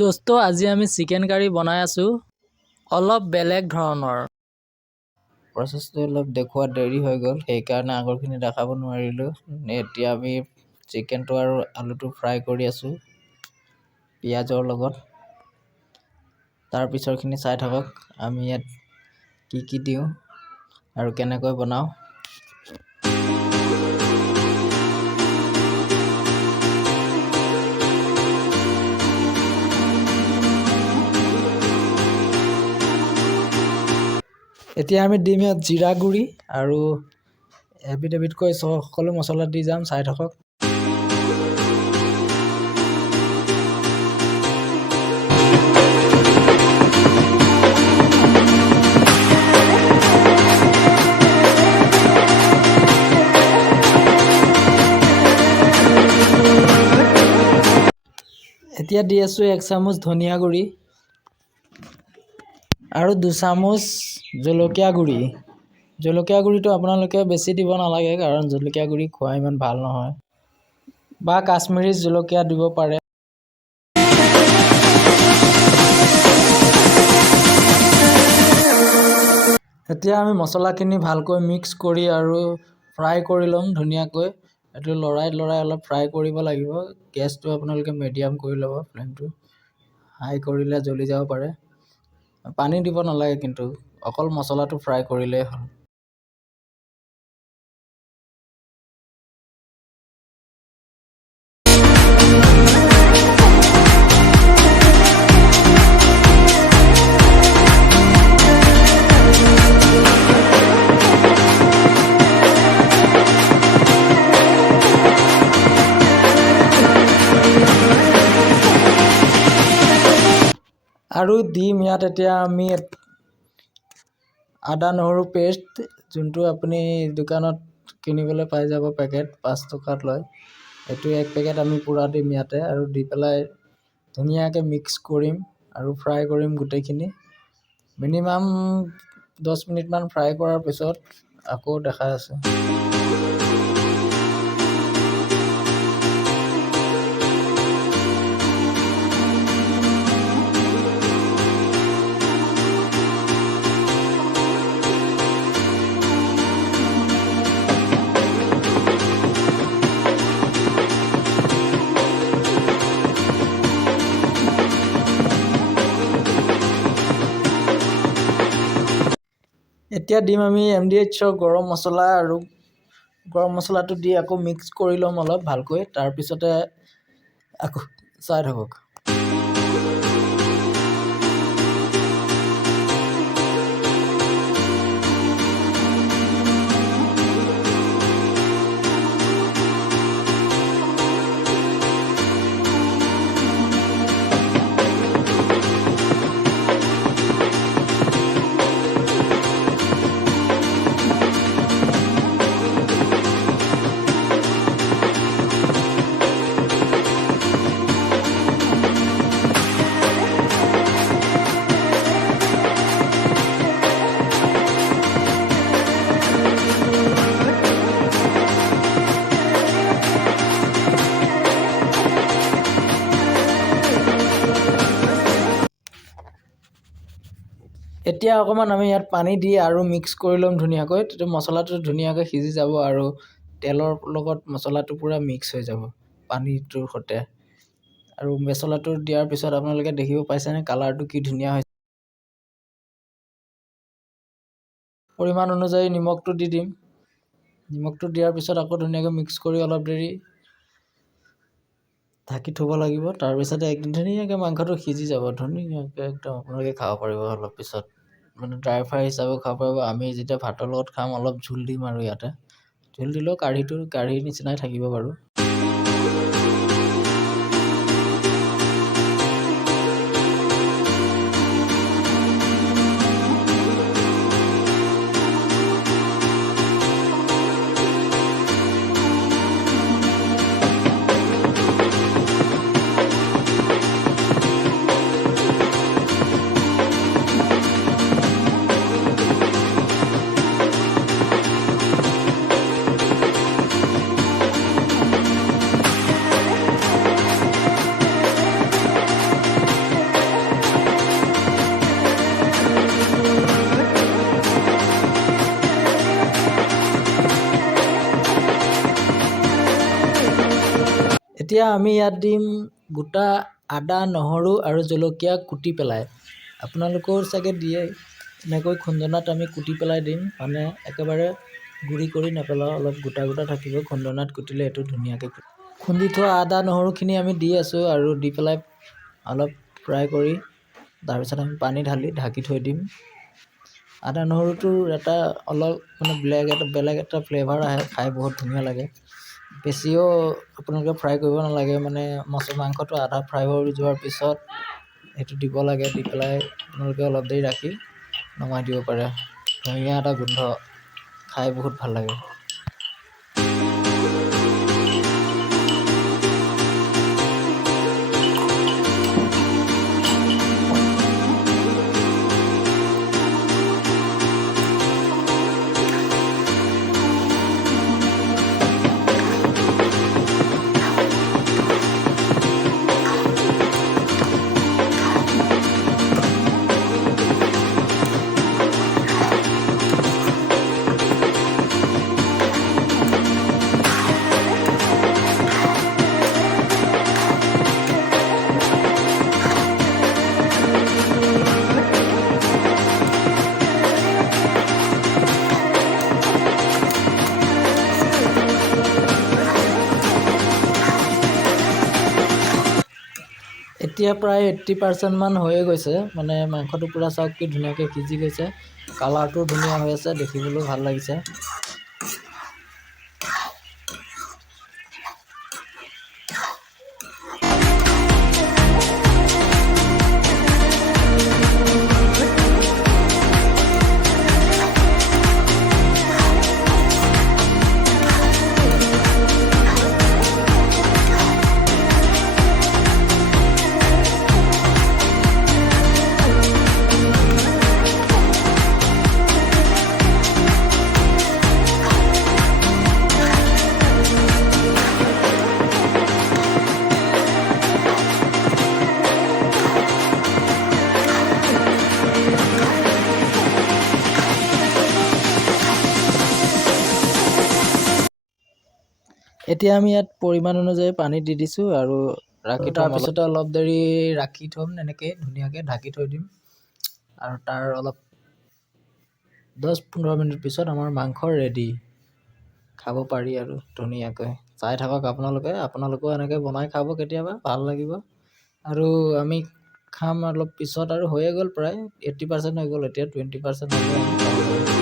দোস্ত আজি আমি চিকেন কাৰী বনাই আছোঁ অলপ বেলেগ ধৰণৰ। প্ৰচেছটো অলপ দেখুৱাত দেৰি হৈ গ'ল, সেইকাৰণে আগৰখিনি দেখাব নোৱাৰিলোঁ। এতিয়া আমি চিকেনটো আৰু আলুটো ফ্ৰাই কৰি আছোঁ পিঁয়াজৰ লগত। তাৰ পিছৰখিনি চাই থাকক, আমি ইয়াত কি দিওঁ আৰু কেনেকৈ বনাওঁ। এতিয়া আমি দিম ইয়াত জিৰা গুড়ি আৰু এবিধকৈ সকলো মছলা দি যাম, চাই থাকক। এতিয়া দি আছোঁ 1 চামুচ ধনিয়া গুড়ি আৰু 2 চামুচ জলকীয়া গুড়ি। জলকীয়া গুড়িটো আপোনালোকে বেছি দিব নালাগে, কাৰণ জলকীয়া গুড়ি খোৱা ইমান ভাল নহয়, বা কাশ্মীৰী জলকীয়া দিব পাৰে। এতিয়া আমি মছলাখিনি ভালকৈ মিক্স কৰি আৰু ফ্ৰাই কৰি ল'ম ধুনীয়াকৈ। এইটো লৰাই অলপ ফ্ৰাই কৰিব লাগিব। গেছটো আপোনালোকে মিডিয়াম কৰি ল'ব, ফ্লেমটো হাই কৰিলে জ্বলি যাব পাৰে। পানী দিব নালাগে, কিন্তু অকল মছলাটো ফ্ৰাই কৰিলেই হ'ল। আৰু দিম ইয়াত এতিয়া আমি আদা নহৰু পেষ্ট, যোনটো আপুনি দোকানত কিনিবলৈ পাই যাব, পেকেট 5 টকাত লয়। এইটো 1 পেকেট আমি পূৰা দিম ইয়াতে, আৰু দি পেলাই ধুনীয়াকৈ মিক্স কৰিম আৰু ফ্ৰাই কৰিম গোটেইখিনি। মিনিমাম 10 মিনিটমান ফ্ৰাই কৰাৰ পিছত আকৌ দেখাই আছোঁ। এতিয়া দিম আমি MDHৰ গৰম মছলা, আৰু গৰম মছলাটো দি আকৌ মিক্স কৰি ল'ম অলপ ভালকৈ। তাৰপিছতে আকৌ চাই থাকক। এতিয়া অকণমান আমি ইয়াত পানী দি আৰু মিক্স কৰি ল'ম ধুনীয়াকৈ। তেতিয়া মছলাটো ধুনীয়াকৈ সিজি যাব আৰু তেলৰ লগত মছলাটো পূৰা মিক্স হৈ যাব পানীটোৰ সৈতে। আৰু মছলাটো দিয়াৰ পিছত আপোনালোকে দেখিব পাইছেনে কালাৰটো কি ধুনীয়া হৈছে। পৰিমাণ অনুযায়ী নিমখটো দি দিম। নিমখটো দিয়াৰ পিছত আকৌ ধুনীয়াকৈ মিক্স কৰি অলপ দেৰি ঢাকি থ'ব লাগিব। তাৰপিছতে একদম ধুনীয়াকৈ মাংসটো সিজি যাব, ধুনীয়াকৈ একদম আপোনালোকে খাব পাৰিব। অলপ পিছত মানে ড্ৰাই ফ্ৰাই হিচাপেও খাব পাৰিব। আমি যেতিয়া ভাতৰ লগত খাম অলপ জোল দিম, আৰু ইয়াতে জোল দিলেও কাঢ়ীৰ নিচিনাই থাকিব বাৰু। এতিয়া আমি ইয়াত দিম গোটা আদা নহৰু আৰু জলকীয়া কুটি পেলাই। আপোনালোকেও চাগে দিয়ে, এনেকৈ খুন্দনাত আমি কুটি পেলাই দিম, মানে একেবাৰে গুড়ি কৰি নেপেলাওঁ, অলপ গোটা গোটা থাকিব। খুন্দনাত কুটিলে এইটো ধুনীয়াকৈ খুন্দি থোৱা আদা নহৰুখিনি আমি দি আছোঁ আৰু দি পেলাই অলপ ফ্ৰাই কৰি তাৰপিছত আমি পানী ঢালি ঢাকি থৈ দিম। আদা নহৰুটোৰ এটা অলপ মানে বেলেগ এটা ফ্লেভাৰ আহে, খাই বহুত ধুনীয়া লাগে। বেছিও আপোনালোকে ফ্ৰাই কৰিব নালাগে, মানে মাংসটো আধা ফ্ৰাই হৈ যোৱাৰ পিছত সেইটো দিব লাগে। দি পেলাই আপোনালোকে অলপ দেৰি ৰাখি নমাই দিব পাৰে। ধুনীয়া এটা গোন্ধ, খাই বহুত ভাল লাগে। এতিয়া প্ৰায় 80% মান হৈয়ে গৈছে, মানে মাংসটো পূৰা চাওক কি ধুনীয়াকৈ সিজি গৈছে। কালাৰটো ধুনীয়া হৈ আছে, দেখিবলৈও ভাল লাগিছে। এতিয়া আমি ইয়াত পৰিমাণ অনুযায়ী পানী দি দিছোঁ আৰু ৰাখি তাৰপিছতে অলপ দেৰি ৰাখি থ'ম, এনেকৈ ধুনীয়াকৈ ঢাকি থৈ দিম। আৰু তাৰ অলপ 10-15 মিনিট পিছত আমাৰ মাংস ৰেডি, খাব পাৰি আৰু ধুনীয়াকৈ। চাই থাকক আপোনালোকেও এনেকৈ বনাই খাব কেতিয়াবা, ভাল লাগিব। আৰু আমি খাম অলপ পিছত, আৰু হৈয়ে গ'ল প্ৰায় 80% হৈ গ'ল, এতিয়া 20% হ'লে আমি খাব পাৰিম।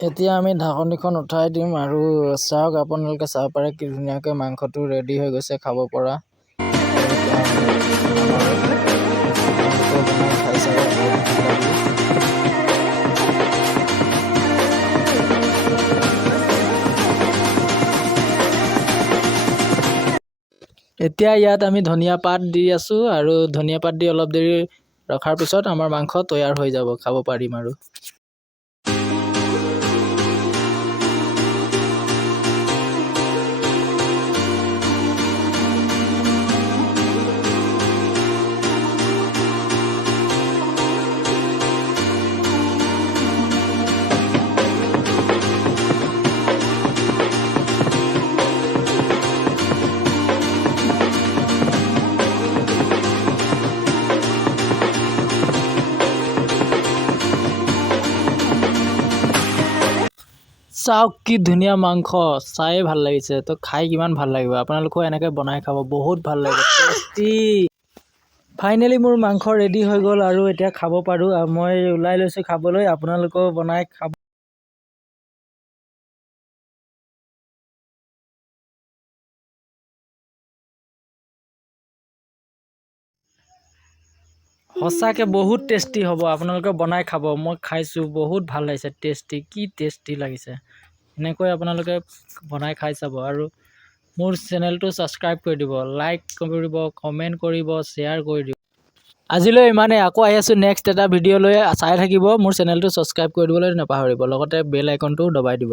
এতিয়া আমি ঢাকনিখন উঠাই দিম আৰু চাওক, আপোনালোকে চাব পাৰে কি ধুনীয়াকৈ মাংসটো ৰেডি হৈ গৈছে খাব পৰা। খাই চাব, বহুত ভাল লাগিব। এতিয়া ইয়াত আমি ধনিয়া পাত দি আছোঁ, আৰু ধনিয়া পাত দি অলপ দেৰি ৰখাৰ পিছত আমাৰ মাংস তৈয়াৰ হৈ যাব, খাব পাৰিম আৰু। চাওক কি ধুনীয়া মাংস, চায়ে ভাল লাগিছে। তো খাই কিমান ভাল লাগিব, আপোনালোকেও এনেকৈ বনাই খাব, বহুত ভাল লাগিব, টেষ্টি। ফাইনেলি মোৰ মাংস ৰেডি হৈ গ'ল আৰু এতিয়া খাব পাৰোঁ। মই ওলাই লৈছোঁ খাবলৈ, আপোনালোকেও বনাই খাব। সঁচাকৈ বহুত টেষ্টি হ'ব, আপোনালোকে বনাই খাব। মই খাইছোঁ, বহুত ভাল লাগিছে, টেষ্টি, কি টেষ্টি লাগিছে। এনেকৈ আপোনালোকে বনাই খাই চাব, আৰু মোৰ চেনেলটো ছাবস্ক্ৰাইব কৰি দিব, লাইক কৰিব, কমেণ্ট কৰিব, শ্বেয়াৰ কৰি দিব। আজিলৈ ইমানেই, আকৌ আহি আছোঁ নেক্সট এটা ভিডিঅ' লৈ। চাই থাকিব, মোৰ চেনেলটো ছাবস্ক্ৰাইব কৰি দিবলৈ নাপাহৰিব, লগতে বেল আইকনটো দবাই দিব।